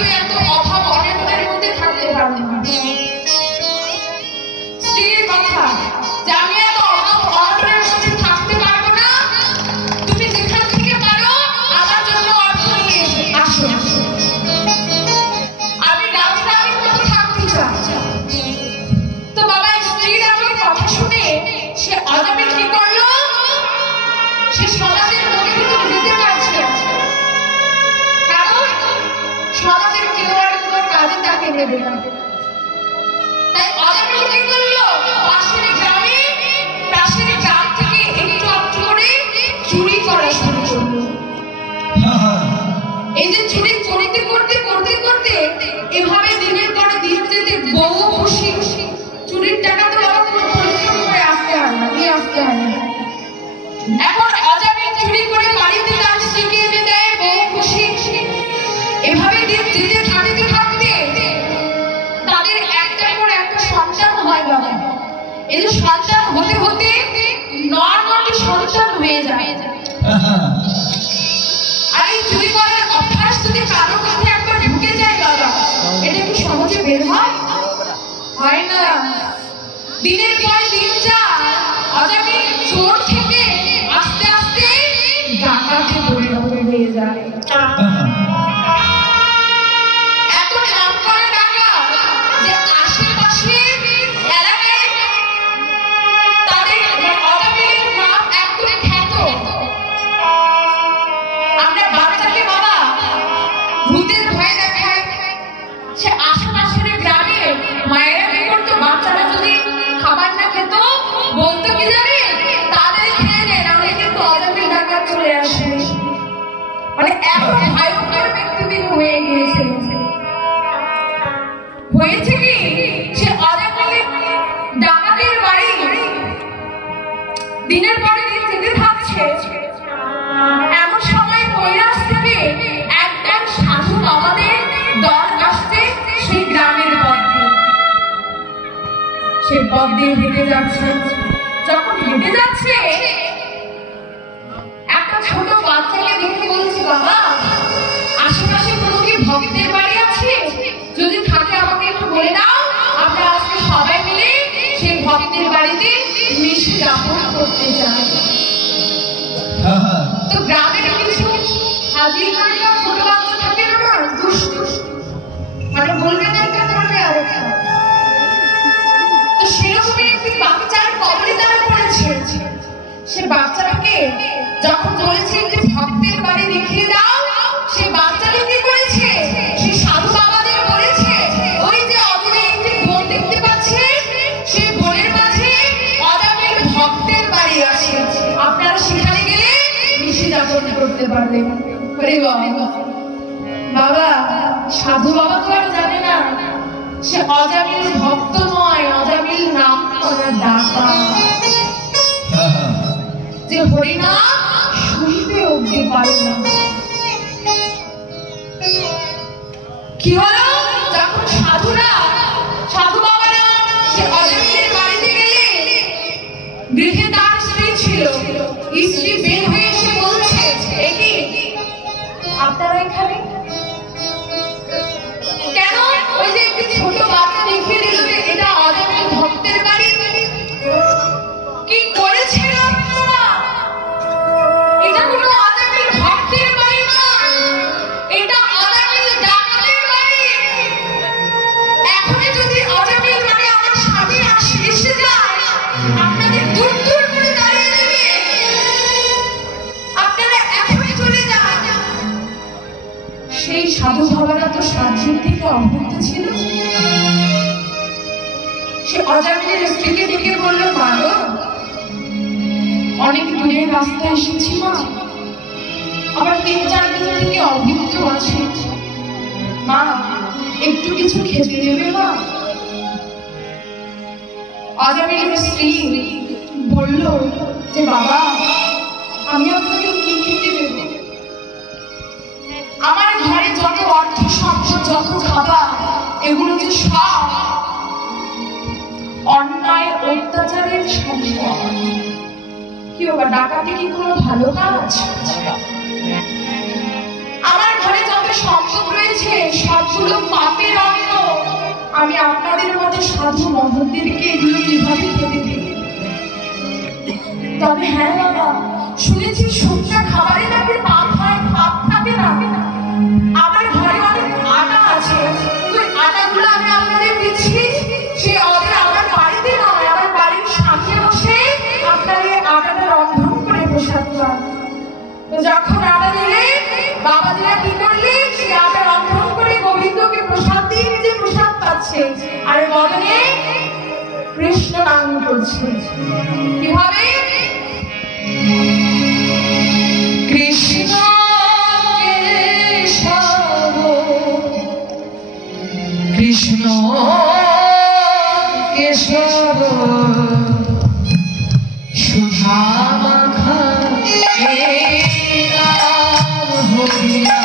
তো এত অভাব অনটনের মধ্যে থাকতে পারবো না। স্ত্রীর কথা যে আমি এত অভাব অনটনের মধ্যে থাকতে পারবো না, তুমি যেখান থেকে পারো আমার জন্য অর্থ নিয়ে আসো। আমি রাজরানীর মতো থাকতে চাই। তো বাবা স্ত্রীর আমার কথা শুনে সে অজামিল কি করলো, সে সমাজের মধ্যে তো যেতে পারছে, কারণ সমাজের কেউ আর কোনো কাজে তাকে নেবে না। তাই অজামিল কি করলো, পাশের গ্রাম থেকে একটু একটু করে চুরি করা শুরু করলো। এই যে চুরি করতে এভাবে দিনের পরে দিন যেতে বউ খুশি, চুরির টাকা তো বাবা কোনো পরিশ্রম করে আসতে হয় না, নিয়ে আসতে হয় না। এখন অজামিল চুরি করে বাড়িতে তার স্ত্রীকে এনে দেয়, বউ খুশি। এভাবে দিন যেতে থাকতে তাদের একটার পর একটা সন্তান হয় বাবা। এই যে সন্তান হতে 9টি সন্তান হয়ে যায়। আর এই চুরি করার অভ্যাস যদি কারো কাছে একবার ঢুকে যায় বাবা, এটা কি সহজে বের হয় না। দিনের পর দিন যায়, অজামিল চোর থেকে আস্তে আস্তে ডাকাতে পরিণত হয়ে যায়। এত নাম করা ডাকাত যে আশেপাশে এলাকায় তাদের অজামিলের নাম একদম খ্যাত। আমরা বাচ্চাকে বাবা ভূতের ভয় দেখায়, সে আশেপাশের গ্রামে মায়েরা কি করতো, বাচ্চারা যদি খাবার না খেত বলতো কি জানে, তাদের খেয়ে নেয়, নাহলে কিন্তু অজামিল ডাকাত চলে আসে। মানে এত ভয়ঙ্কর ব্যক্তি হয়ে গিয়েছে। হয়েছে কি, সে অজামিল ডাকাতের বাড়ি দিনের পরে দিন যেতে থাকছে। এমন সময় কৈলাস থেকে একদল সাধু বাবাদের দল আসছে সেই গ্রামের পথে। সে পথ দিয়ে হেঁটে যাচ্ছে। যখন হেঁটে যাচ্ছে, একটা ছোট বাচ্চাকে দেখে বলছে, বাবা আশেপাশে কোনো কি ভক্তের বাড়ি আছে? যদি থাকে আমাকে একটু বলে দাও, আমরা আজকে সবাই মিলে সেই ভক্তের বাড়িতে মিশে যাপন করতে চাই। তো গ্রামের কিছু হাজির নারীরা ছোট বাচ্চা থাকে না, দুষ্ট, মানে বলবে না একটা করবে আরেকটা। তো সেরকমই একটি বাচ্চার কবলে তারা পড়েছে। সে বাচ্চাটাকে যখন বলেছে যে ভক্তের বাড়ি দেখিয়ে দাও, সে বাচ্চাটা কি করেছে, সে সাধু বাবাদের বলেছে, ওই যে অদূরে একটি বন দেখতে পাচ্ছে, সেই বনের মাঝে অজামিল ভক্তের বাড়ি আছে, আপনারা সেখানে গেলে মিশে যাপন করতে পারবেন। বাবা সাধু বাবা তো আর জানে না সে অজামিল ভক্ত নয়, অজামিল নাম করা ডাকাত, যে হরিনাম শুনতে অবধি পারে না। কি হলো, যখন সাধু বাবারা সে অজামিলের বাড়িতে গেলে, গৃহে তার স্ত্রী ছিল। স্ত্রী বের হয়ে এসে বলছে, একি আপনারা এখানে কেন? ওই যে একটি ছোট বাচ্চা দেখিয়ে দিল যে এটা অজামিল ভক্তের বাড়ি, কি করেছেন আপনারা? এটা কোনো অজামিল ভক্তের বাড়ি না, এটা অজামিল ডাকাতের বাড়ি। এখনই যদি অজামিল মানে আমার স্বামী এসে যায়, আপনাদের দূর করে দাঁড়িয়ে দেবে, আপনারা এখনই চলে যান। সেই সাধু বাবারা তো সাধুর থেকে অভুক্ত ছিল। সে অজামিলের স্ত্রীকে ডেকে বলল, মা গো, অনেক দূরের রাস্তা এসেছি মা, আবার 3-4 দিন থেকে অভুক্ত আছে, মা একটু কিছু খেতে দেবে মা? অজামিলের স্ত্রী বলল যে, বাবা আমি আপনাকে কি খেতে দেব? আমার ঘরে যত অর্থ সম্পদ, যত খাবার, এগুলো যে সব অন্যায় অত্যাচারের সম্পদ। কি বাবা, ডাকাতি কি কোনো ভালো কাজ? আমার ঘরে যত সম্পদ রয়েছে সবগুলো সাধু মহন্তদেরকে এগুলো কিভাবে খেতে দিই? তবে হ্যাঁ বাবা, শুনেছি শুকনা খাবারে নাকি পাপ থাকে না। আমার ঘরে অনেক আটা আছে, ওই আটাগুলো আমি আপনাদের দিচ্ছি। সে অর্ডার আমার বাড়িতে নয়, আমার বাড়ির সামনে বসে আপনার এই আটাটা রন্ধন করে প্রসাদ পান। যখন আটা দিলে বাবাজিরা কি করলে, সে আটা রন্ধন করে গোবিন্দকে প্রসাদ দিয়ে নিজে প্রসাদ পাচ্ছে, আর বদনে কৃষ্ণ নাম করছে। কিভাবে? কৃষ্ণ কৃষ্ণ কেশব সুধা মাখা হরিয়া মধুমাখা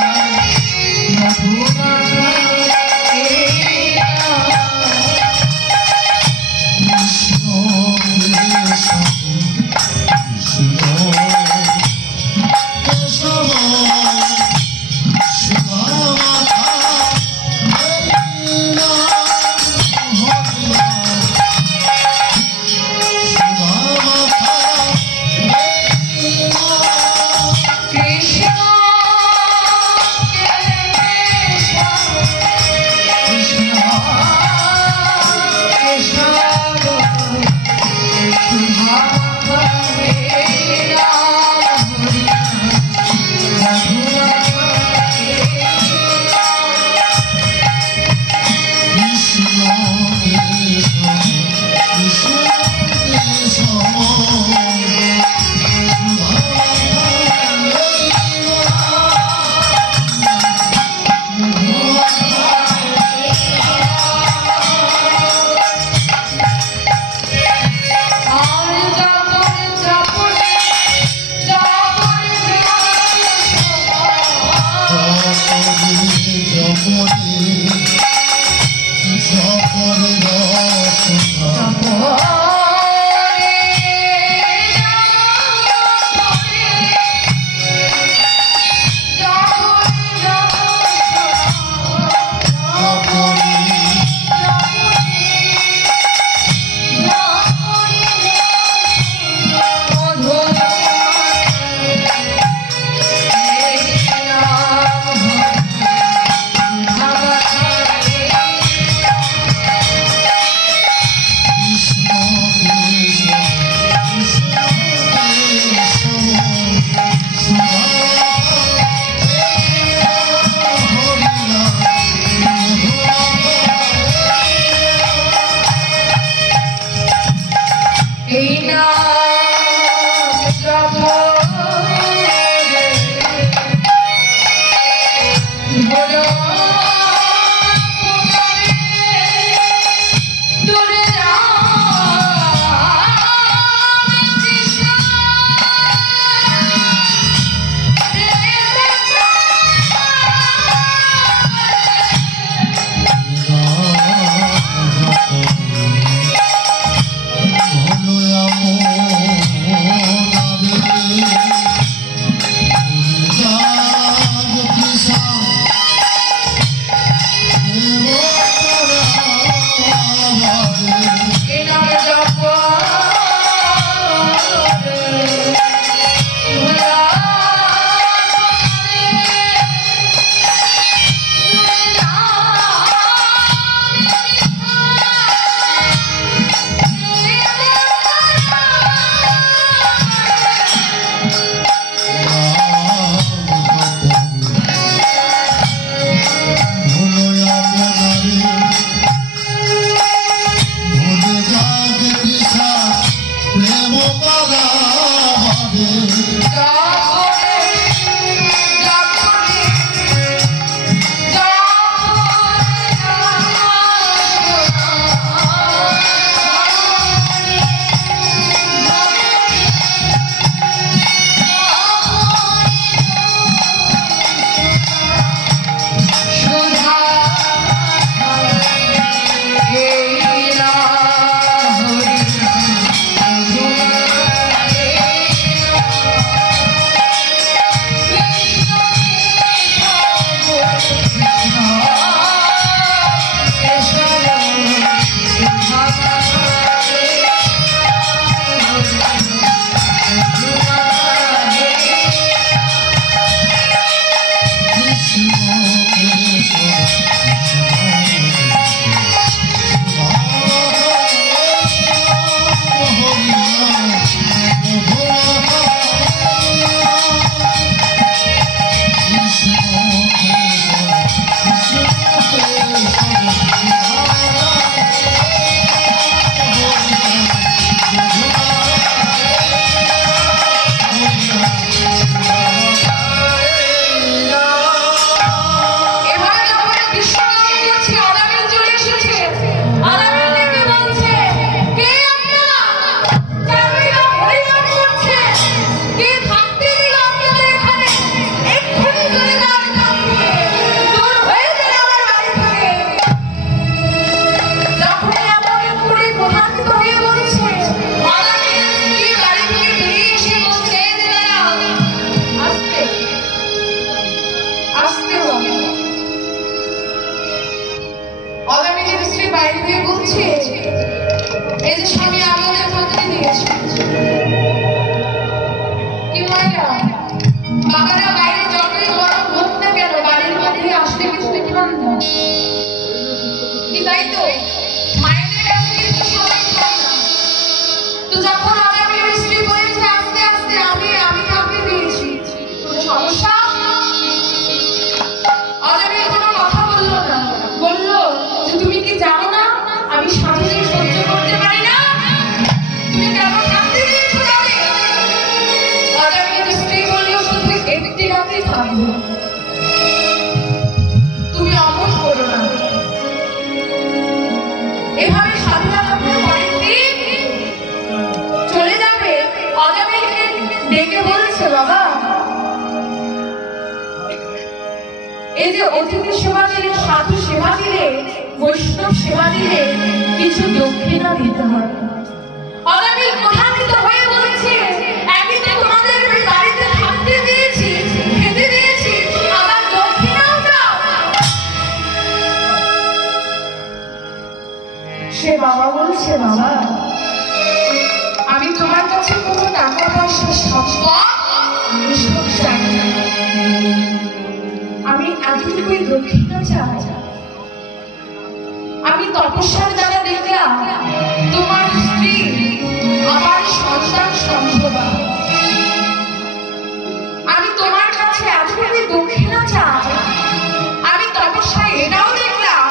বাইরে হয়ে বলছে এই যে স্বামী আমাদের মধ্যে দিয়েছে কি মায়া বাবারা বাইরে যতই গরম হোক না কেন বাড়ির মধ্যে আসলে কিছু ঠান্ডা কি তাই তো মায়েদের কাছে কিন্তু সবাই খায় না তো যখন আমি স্ত্রী বলেছে আস্তে আস্তে আমি কাউকে দিয়েছি কোনো সমস্যা আজামি কোনো কথা বললো না বললো যে তুমি কি জানো না আমি স্বামীকে সহ্য করতে পারি না তুমি কেন শান্তি দিয়েছো তাকে আজামির স্ত্রী বললো শুধু একটি রাতেই থাকবো তুমি অমন করো না এভাবে সাধনা ঠাকুর পরের দিন চলে যাবে আজামিকে ডেকে বলছে বাবা এই যে অতিথি সেবা দিলে সাধু সেবা দিলে বৈষ্ণব সেবা দিলে কিছু দক্ষিণা দিতে হয় আগামী প্রধানিত হয়ে বলছে একদিন তোমাদের বাড়িতে থাকতে দিয়েছি খেতে দিয়েছি আবার দক্ষিণাও দাও সে বাবা বলছে বাবা আমি তোমার কাছে কোনো টাকা পয়সা সম্পদ এসব চাই না আমি এতটুকুই দক্ষিণা চাই আমি তপস্যার দ্বারা দেখলাম তোমার স্ত্রী আমার সন্তান সম্ভবা আমি তোমার কাছে এতটুকুই দক্ষিণা চাই আমি তপস্যায় এটাও দেখলাম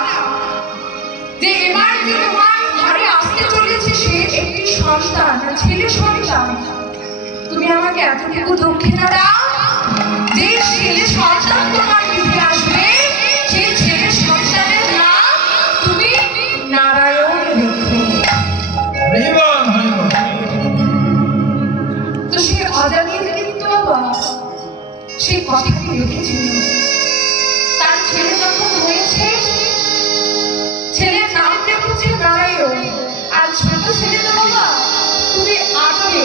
যে এবার যে তোমার ঘরে আসতে চলেছে সে একটি সন্তান ছেলে সন্তান তুমি আমাকে এতটুকু দক্ষিণা দাও যে ছেলে সন্তান তোমার গৃহে আসবে সেই ছেলে সন্তানের নাম তুমি নারায়ণ রেখো তো সে অজানিয়ে কিন্তু বাবা সেই কথাটি রেখেছিল তার ছেলে যখন হয়েছে ছেলের নাম রেখেছে নারায়ণ আর ছোট ছেলে তো বাবা তুমি আদরে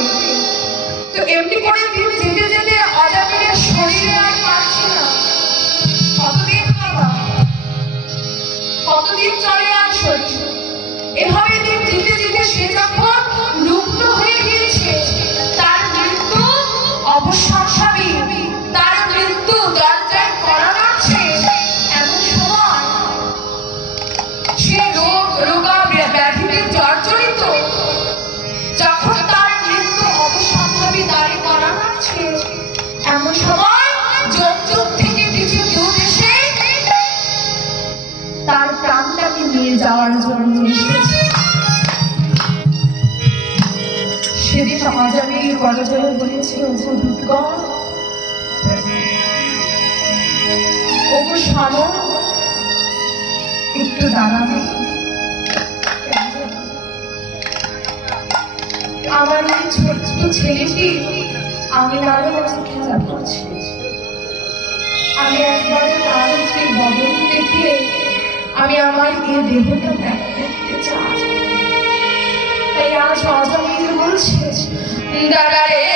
তো এমনি করে দিন যেতে যেতে অজামিনের শরীরে আর পারছে না কতদিন বাবা কতদিন চলে আর শরীর এভাবে দিন যেতে যেতে সে যখন রুগ্ন হয়ে গিয়েছে তার মৃত্যু অবসরসাবী তার মৃত্যু দরজায় করা নাড়ছে এমন সময় সে রোগা ব্যাধিতে জর্জরিত যখন তার মৃত্যু অবসরসাবী দাঁড়ে করা নাড়ছে এমন সময় যমযুগ থেকে কিছু দূর এসে তার প্রাণটাকে নিয়ে যাওয়ার জন্য এসেছে সেদিন আজামির করজোড়ে বলেছে ওগো দূতগণ ওগো শানো একটু দাঁড়াবে আমার ওই ছোট্ট ছেলেটি আমি তার কাছে খেলা করছি আমি একবারে তার সেই বদন দেখে আমি আমার এই দেহটা ত্যাগ করতে চাই তাই আজ অজামির বলছে দাদা রে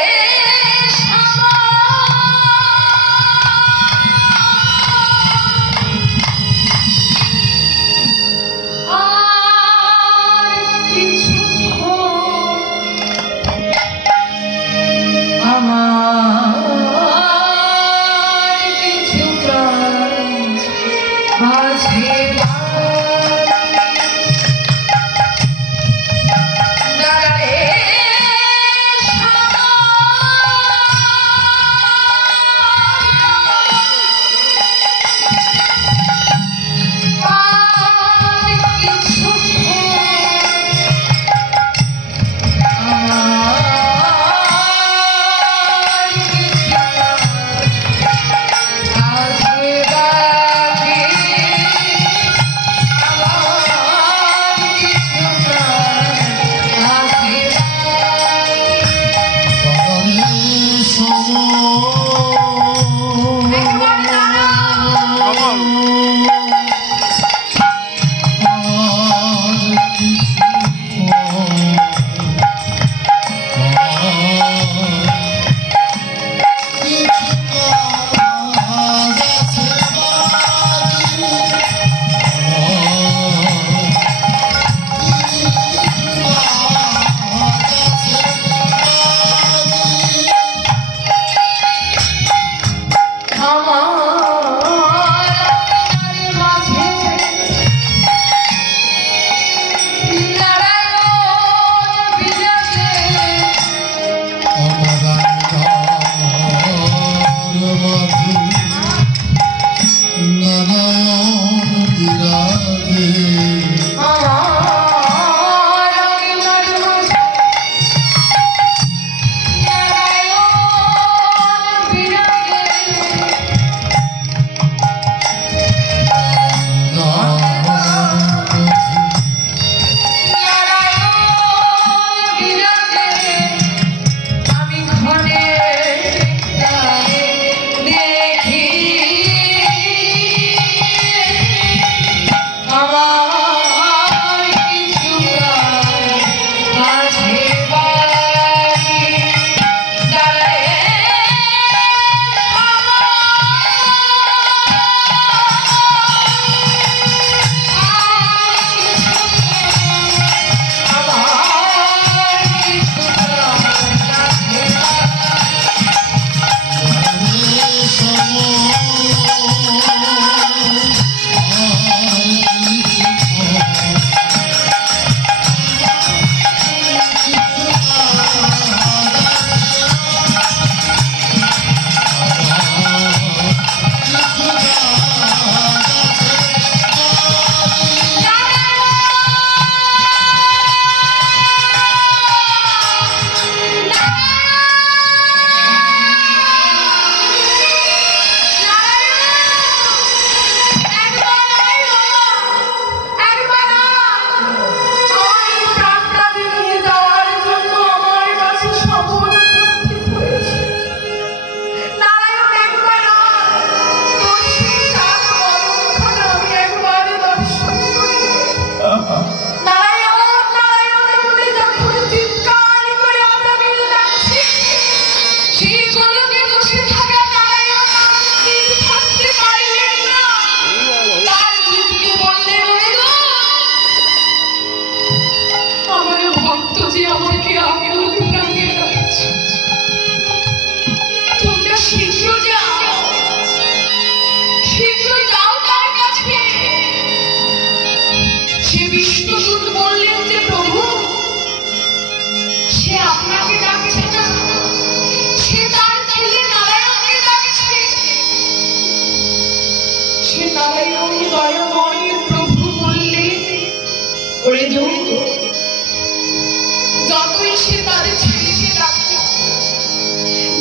যতই সে তার ছেলেকে ডাকে,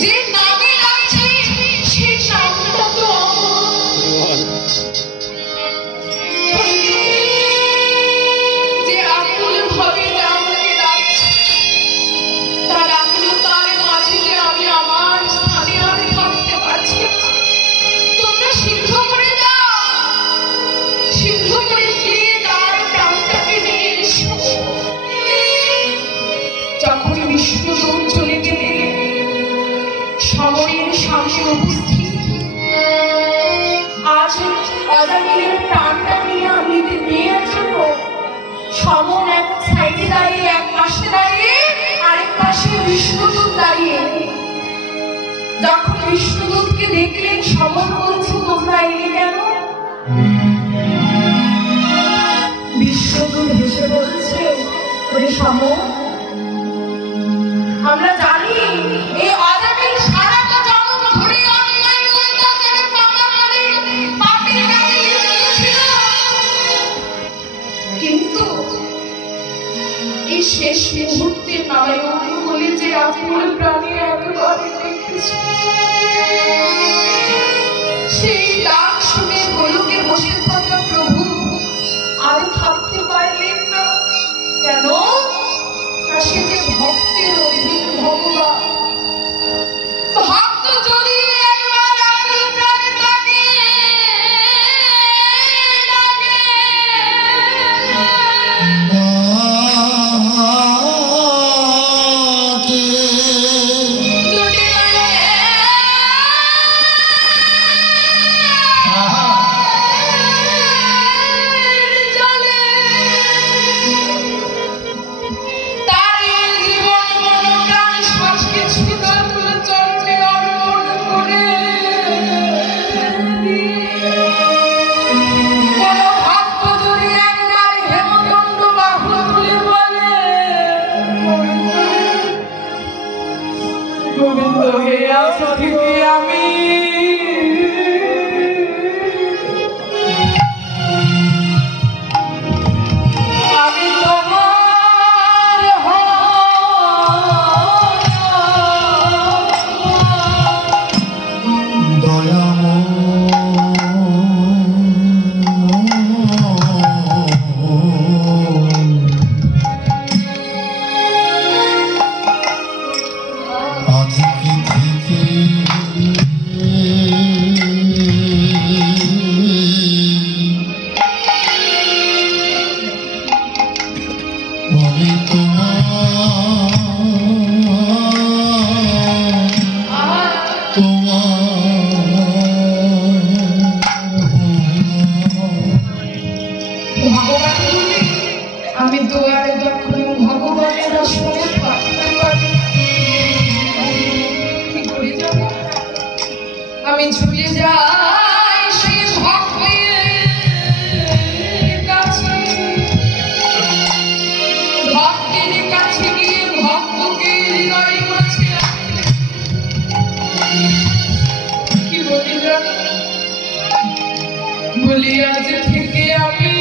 যে নামে ডাকছে সেই নামটা তো যে আকুল ভাবে আমাকে ডাকছে, তার আকুলতার মাঝে যে আমি আমার স্থানে আর থাকতে পারছি না। তোমরা শীঘ্র করে যাও, শীঘ্র করে ফিরে তার প্রাণটাকে নিয়ে এসো। যখন বিষ্ণুদূত চলে গেলে সময়ের সামনে উপস্থিত, আজ অজামিলের প্রাণটা নিয়ে আমি নেওয়ার জন্য সমন এক সাইডে দাঁড়িয়ে, এক পাশে দাঁড়িয়ে, আরেক পাশে বিষ্ণুদূত দাঁড়িয়ে। যখন বিষ্ণুদূতকে দেখলেন, সমন বলছে তোমরা এলে কেন? বিষ্ণুদূত হেসে বলছে, ওরে সমন, আমরা জানি এই অজামিল সারাটা জন্ম ধরে অন্যায় অত্যাচারের পাপাচারে পাপের কাজে লিপ্ত ছিল, কিন্তু এই শেষ মুহূর্তে নারায়ণ বলে যে আকুল প্রাণী একেবারে দেখেছি, সেই ডাক শুনে গোলকে বসে থাকা প্রভু আর থাকতে পারলেন না। কেন? সে যে ভক্তের অধীন ভগবান। ভক্ত যদি একবার আকুল প্রাণে তাকে আমি দোয়ারে দক্ষিণ ভগবানের আসনে পাঠাতে পারি, কি করে যাব? আমি ঝুলে যাই সেই ভক্তের কাছে, ভক্তের কাছে গিয়ে ভক্তকে হৃদয় মাঝে কি বলি জানো? বলি আজ থেকে আমি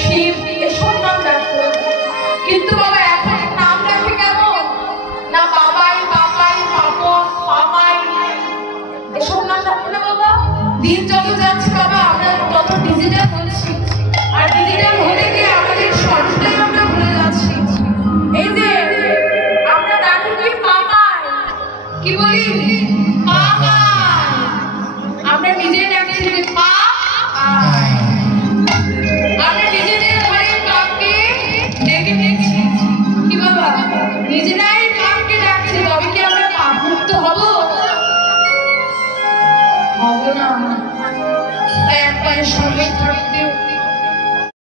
শিব এসব নাম রাখতো, কিন্তু বাবা এখন নাম রাখে কেমন না বাবাই বাবাই পাপন পামাই এসব নাম রাখে না বাবা। দিন যত যাচ্ছে বাবা আমরা তত ডিজিটাল হচ্ছি, আর ডিজিটাল হতে গিয়ে আমাদের স্বরটাই আমরা ভুলে যাচ্ছি। এই যে আমরা ডাকি কি পাপাই, কি বলি পাপাই, আমরা নিজেই ডাকছি যে পা নিজেরাই কাকে ডাকছে, তবে কি আমরা পাপমুক্ত হব? হব না। তাই এক পায়ে সঙ্গে থাকতে